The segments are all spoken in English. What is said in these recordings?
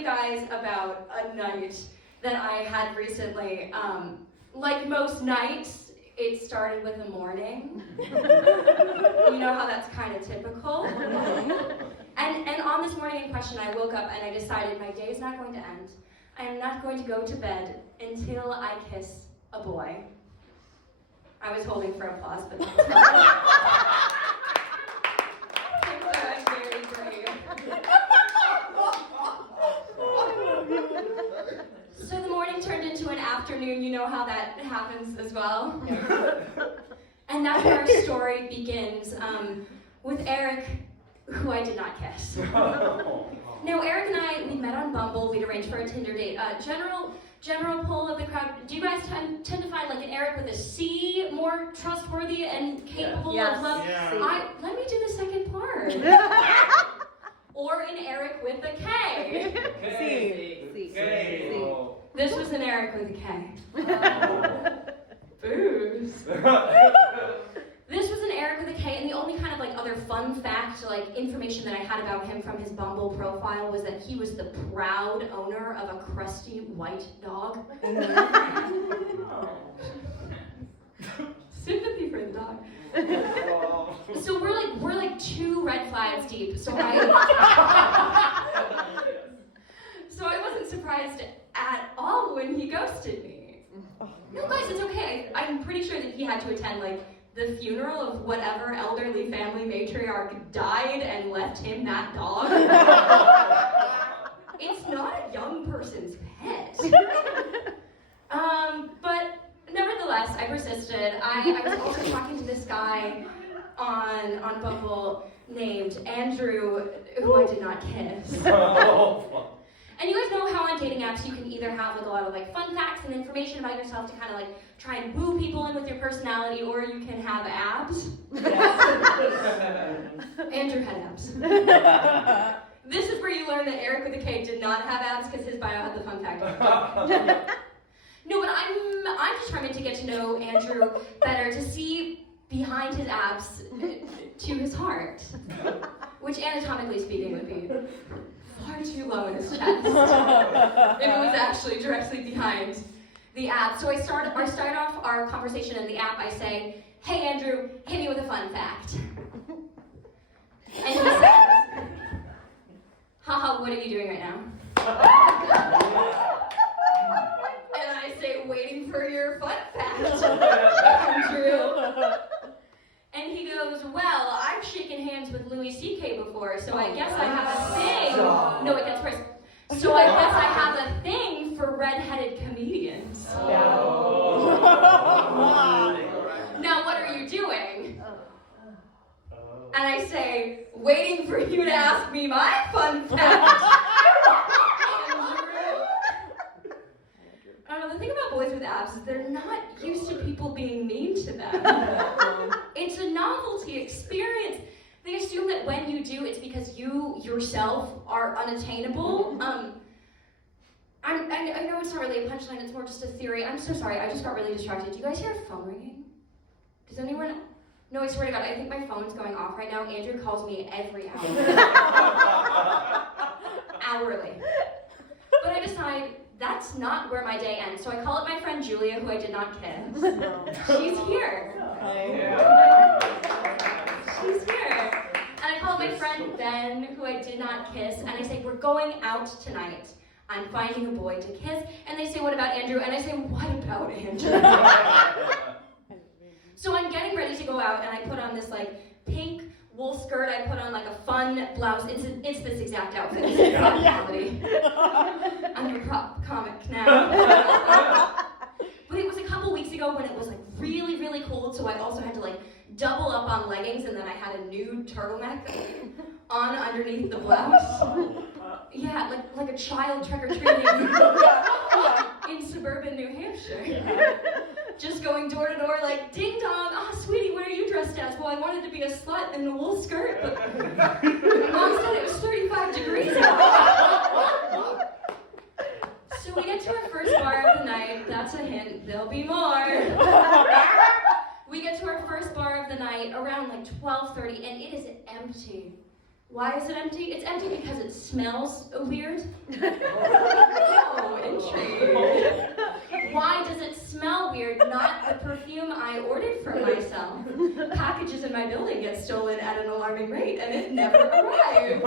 you guys about a night that I had recently. Like most nights, it started with a morning. You know how that's kind of typical. And on this morning in question, I woke up and I decided my day is not going to end. I am not going to go to bed until I kiss a boy. I was holding for applause, but that's fine. I'm very brave. So the morning turned into an afternoon. You know how that happens as well. And that's where our story begins with Eric, who I did not kiss. Now, Eric and I, we met on Bumble. We'd arranged for a Tinder date. General poll of the crowd, do you guys tend to find like an Eric with a C more trustworthy and capable of love? Yeah. Let me do the second part. Or an Eric with a K. C. This was an Eric with a K. Booze. This was an Eric with a K, and the only kind of like other fun fact, like information that I had about him from his Bumble profile was that he was the proud owner of a crusty white dog. Sympathy for the dog. So we're like 2 red flags deep. So I wasn't surprised at all when he ghosted me. No, guys, it's okay. I'm pretty sure that he had to attend like the funeral of whatever elderly family matriarch died and left him that dog. It's not a young person's pet. But nevertheless, I persisted. I was also talking to this guy on Bumble named Andrew, who I did not kiss. And you guys know how on dating apps you can either have like a lot of like fun facts and information about yourself to kind of like try and woo people in with your personality, or you can have abs. Andrew had abs. This is where you learn that Eric with a K did not have abs because his bio had the fun fact. No, but I'm determined to get to know Andrew better, to see behind his abs to his heart, which anatomically speaking would be far too low in his chest if it was actually directly behind the app. So I start off our conversation in the app. I say, "Hey Andrew, hit me with a fun fact." And he says, "Haha, what are you doing right now?" And I say, "Waiting for your fun fact, Andrew." And he goes, "Well, I've shaken hands with Louis C.K. before, so I guess I have a thing." No, it gets worse. "So I guess I have a thing for red-headed comedians." "Now what are you doing?" And I say, "Waiting for you to ask me my fun fact." I don't know, the thing about boys with abs is they're not used to people being mean to them. It's a novelty experience. They assume that when you do, it's because you yourself are unattainable. I know it's not really a punchline, it's more just a theory. I'm so sorry, I just got really distracted. Do you guys hear a phone ringing? Does anyone? No, I swear to God, I think my phone's going off right now. Andrew calls me every hour. Hourly. But I decide, that's not where my day ends. So I call up my friend Julia, who I did not kiss. She's here. She's here. And I call up my friend Ben, who I did not kiss, and I say, "We're going out tonight. I'm finding a boy to kiss." And they say, "What about Andrew?" And I say, "What about Andrew?" So I'm getting ready to go out, and I put on this like pink wool skirt. I put on like a fun blouse. It's this exact outfit. It's exact quality. I'm your prop comic now. But it was a couple weeks ago when it was like really, really cold, so I also had to like double up on leggings, and then I had a nude turtleneck on underneath the blouse. Yeah, like a child trick-or-treating in suburban New Hampshire. Just going door to door like, "Ding dong, sweetie, what are you dressed as?" "Well, I wanted to be a slut in a wool skirt, but Mom said it was 35 degrees out." So we get to our first bar of the night. That's a hint, there'll be more. We get to our first bar of the night around like 12:30, and it is empty. Why is it empty? It's empty because it smells weird. Oh, intrigue. Why does it smell weird? Not the perfume I ordered for myself. Packages in my building get stolen at an alarming rate, and it never arrived.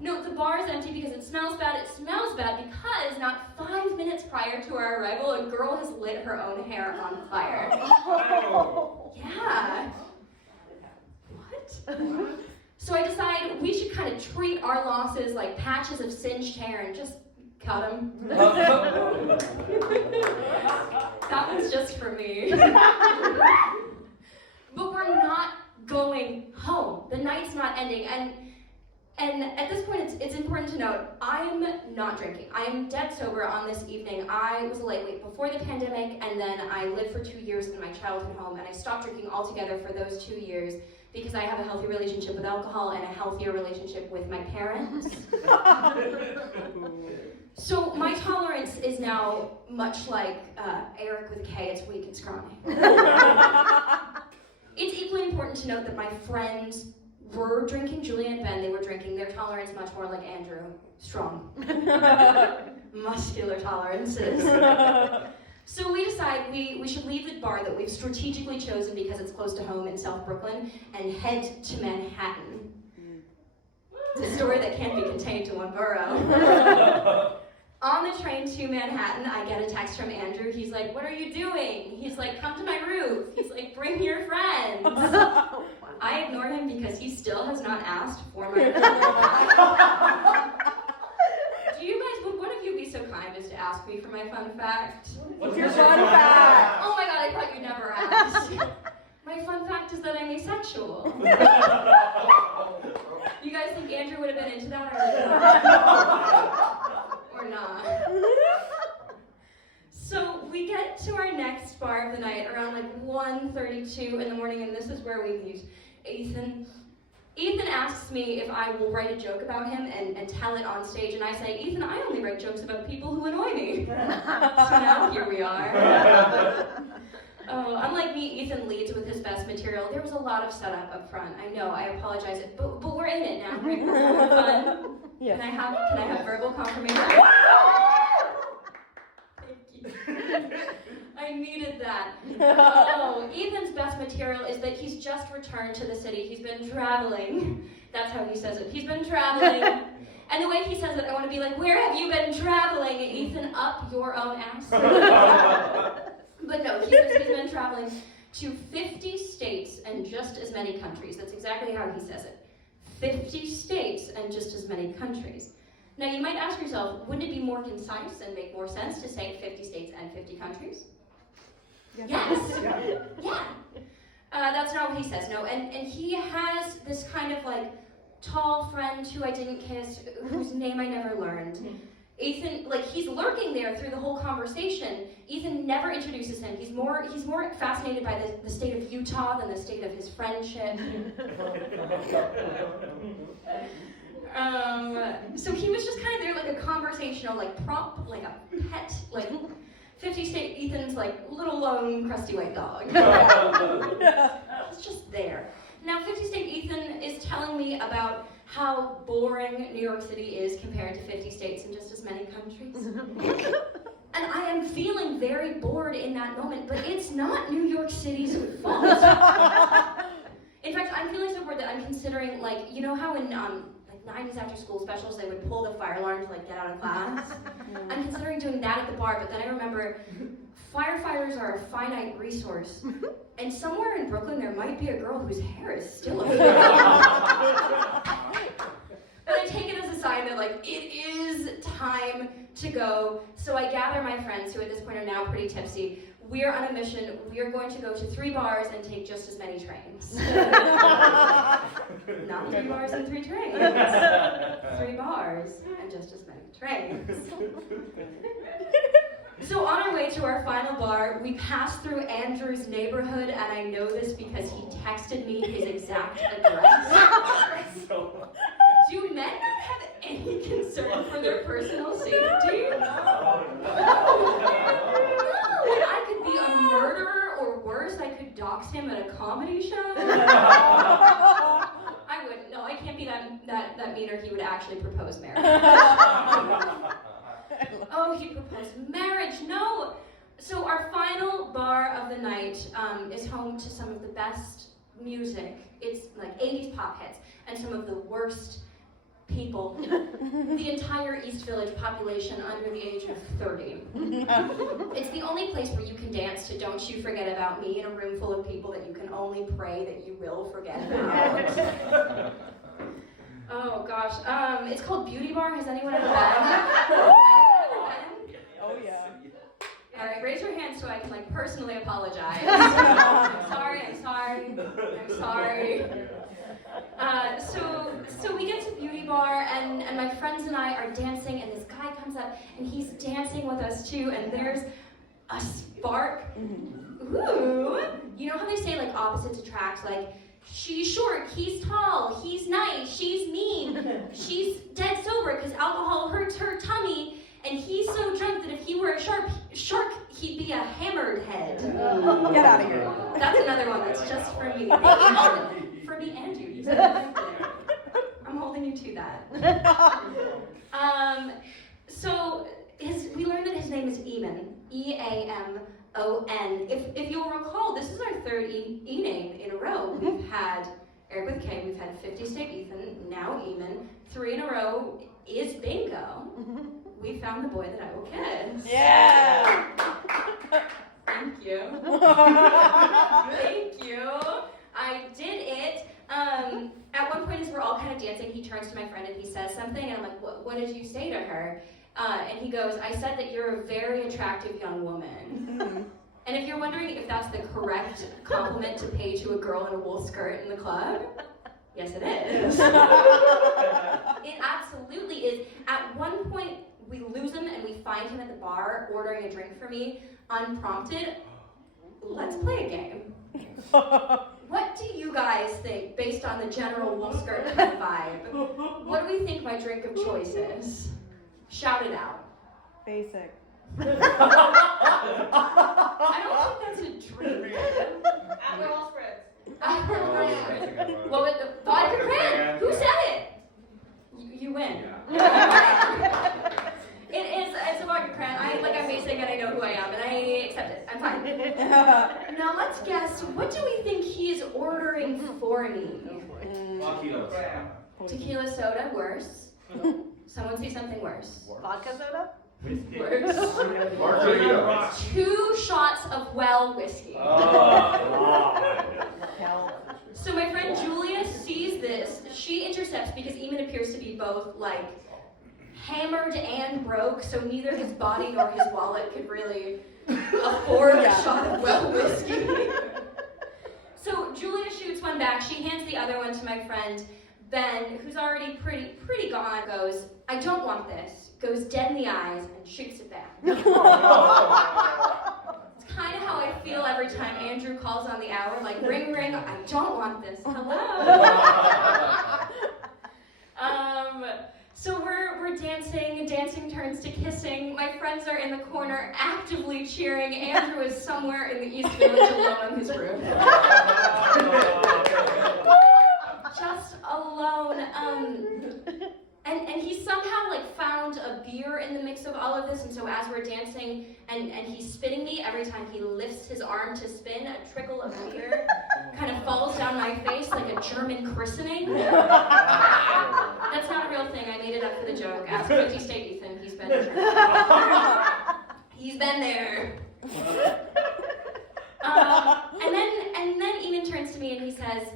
No, the bar is empty because it smells bad. It smells bad because not 5 minutes prior to our arrival, a girl has lit her own hair on fire. Oh. Yeah. What? So I decide we should kind of treat our losses like patches of singed hair and just cut them. That one's just for me. But we're not going home. The night's not ending. And at this point, it's important to note, I'm not drinking. I'm dead sober on this evening. I was a lightweight before the pandemic, and then I lived for 2 years in my childhood home, and I stopped drinking altogether for those 2 years because I have a healthy relationship with alcohol and a healthier relationship with my parents. So my tolerance is now much like Eric with a K, it's weak and scrawny. It's equally important to note that my friends were drinking. Julia and Ben, they were drinking. Their tolerance much more like Andrew, strong. Muscular tolerances. So we decide we should leave the bar that we've strategically chosen because it's close to home in South Brooklyn and head to Manhattan. It's a story that can't be contained to one borough. On the train to Manhattan, I get a text from Andrew. He's like, "What are you doing?" He's like, "Come to my roof." He's like, "Bring your friends." I ignore him because he still has not asked for my Do you guys, would one of you be so kind as to ask me for my fun fact? What's your fun fact? Oh my god, I thought you'd never ask. My fun fact is that I'm asexual. You guys think Andrew would have been into that or not? So we get to our next bar of the night around like 1:32 in the morning, and this is where we meet Ethan. Ethan asks me if I will write a joke about him and tell it on stage, and I say, "Ethan, I only write jokes about people who annoy me." So now here we are. Unlike me, Ethan leads with his best material. There was a lot of setup up front. I know, I apologize, but we're in it now. Right? We're having fun. Yeah. Can I have verbal confirmation? I needed that. Oh, Ethan's best material is that he's just returned to the city. He's been traveling. That's how he says it. He's been traveling. And the way he says it, I want to be like, "Where have you been traveling?" Ethan, up your own ass. But no, he's been traveling to 50 states and just as many countries. That's exactly how he says it. 50 states and just as many countries. Now, you might ask yourself, wouldn't it be more concise and make more sense to say 50 states and 50 countries? Yes. Yeah. That's not what he says, no. And he has this kind of like tall friend who I didn't kiss, whose name I never learned. Ethan, like, he's lurking there through the whole conversation. Ethan never introduces him. He's more fascinated by the state of Utah than the state of his friendship. So he was just kind of there like a conversational, like, prop, like a pet, like 50 state Ethan's like little lone crusty white dog. It's just there. Now 50 state Ethan is telling me about how boring New York City is compared to 50 states and just as many countries. And I am feeling very bored in that moment, but it's not New York City's fault. In fact, I'm feeling so bored that I'm considering, like, you know how in 90s after school specials they would pull the fire alarm to like get out of class? I'm considering doing that at the bar, but then I remember firefighters are a finite resource, and somewhere in Brooklyn there might be a girl whose hair is still a But I take it as a sign that like it is time to go. So I gather my friends, who at this point are now pretty tipsy. We are on a mission. We are going to go to 3 bars and take just as many trains. Not 3 bars and 3 trains. 3 bars and just as many trains. So on our way to our final bar, we pass through Andrew's neighborhood, and I know this because he texted me his exact address. Do men not have any concern for their personal safety? No. I could be a murderer, or worse, I could dox him at a comedy show. I wouldn't. No, I can't be that mean, or he would actually propose marriage. no, he proposed marriage, no. So our final bar of the night is home to some of the best music. It's like 80s pop hits and some of the worst people. The entire East Village population under the age of 30. It's the only place where you can dance to Don't You Forget About Me in a room full of people that you can only pray that you will forget about. Oh gosh, it's called Beauty Bar. Has anyone ever been? Oh yeah. All right, raise your hand so I can like personally apologize. I'm sorry. So we get to Beauty Bar and my friends and I are dancing and this guy comes up and he's dancing with us too and there's a spark. Ooh. You know how they say like opposites attract, like she's short, he's tall, he's nice, she's mean, she's dead sober because alcohol hurts her tummy, and he's so drunk that if he were a shark, he'd be a hammered head. Get out of here. That's another one that's just for me. For me and you. You said I'm holding you to that. So we learned that his name is Eamon. E-A-M-O-N. If you'll recall, this is our third E name in a row. We've had Eric with K, we've had 50 State Ethan, now Eamon. 3 in a row is bingo. We found the boy that I will kiss. Yeah. Thank you. Thank you. I did it. At one point as we're all kind of dancing, he turns to my friend and he says something, and I'm like, what did you say to her? And he goes, I said that you're a very attractive young woman. And if you're wondering if that's the correct compliment to pay to a girl in a wool skirt in the club, yes it is. It absolutely is. At one point, we lose him and we find him at the bar ordering a drink for me, unprompted. Let's play a game. What do you guys think, based on the general wool skirt kind of vibe? What do we think my drink of choice is? Shout it out. Basic. I don't think that's a drink. Aperol spritz. What was the vodka cran? Who said it? You win. It's a vodka cran. I'm basic and I know who I am and I accept it. I'm fine. Now let's guess, what do we think he's ordering for me? Tequila soda, worse. Someone say something worse. Vodka soda? Worse. 2 shots of well whiskey. So my friend Julia sees this. She intercepts because Eamon appears to be both like hammered and broke, so neither his body nor his wallet could really afford a shot of well whiskey. So Julia shoots one back. She hands the other one to my friend Ben, who's already pretty gone. Goes, I don't want this. Goes dead in the eyes and shoots it back. It's kind of how I feel every time Andrew calls on the hour, like ring ring. I don't want this. Hello. So we're dancing. Dancing turns to kissing. My friends are in the corner actively cheering. Andrew is somewhere in the East Village alone on his roof. Just alone. And he somehow found a beer in the mix of all of this, and so as we're dancing and he's spinning me, every time he lifts his arm to spin, a trickle of beer kind of falls down my face like a German christening. That's not a real thing, I made it up for the joke. Ask 50 State Ethan, he's been there. He's been there. And then Eamon turns to me and he says,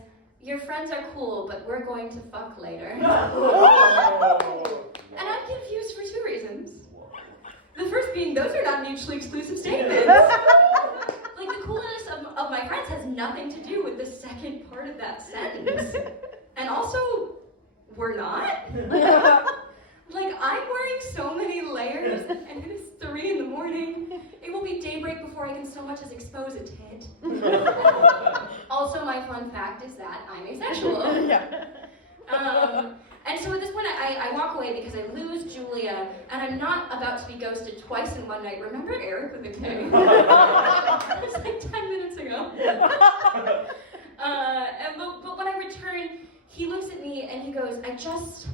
your friends are cool, but we're going to fuck later. And I'm confused for 2 reasons. The first being, those are not mutually exclusive statements. Like, the coolness of my friends has nothing to do with the second part of that sentence. And also, we're not. Like, I'm wearing so many layers, and it is 3 in the morning. It will be daybreak before I can so much as expose a tit. Also, my fun fact is that I'm asexual. And so at this point, I walk away because I lose Julia, and I'm not about to be ghosted twice in one night. Remember Eric with a K? It was like 10 minutes ago. But when I return, he looks at me and he goes, I just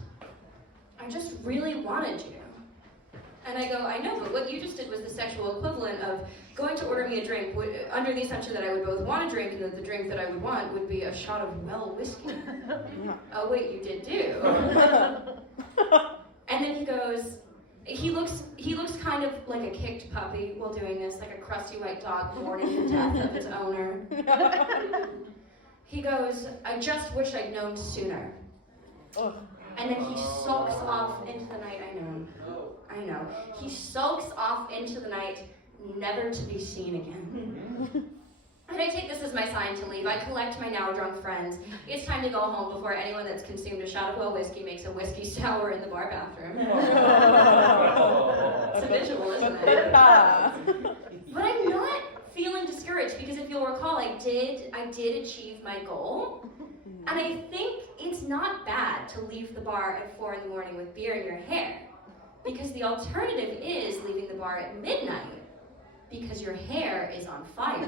really wanted you. And I go, I know, but what you just did was the sexual equivalent of going to order me a drink under the assumption that I would both want a drink and that the drink that I would want would be a shot of well whiskey. Oh wait, you did do. And then he goes, he looks kind of like a kicked puppy while doing this, like a crusty white dog mourning the death of its owner. He goes, I just wish I'd known sooner. And then he sulks off into the night. I know. He sulks off into the night, never to be seen again. And I take this as my sign to leave. I collect my now drunk friends. It's time to go home before anyone that's consumed a shot of well whiskey makes a whiskey sour in the bar bathroom. It's a visual, isn't it? But I'm not feeling discouraged because if you'll recall, I did achieve my goal. And I think it's not bad to leave the bar at 4 in the morning with beer in your hair, because the alternative is leaving the bar at midnight because your hair is on fire.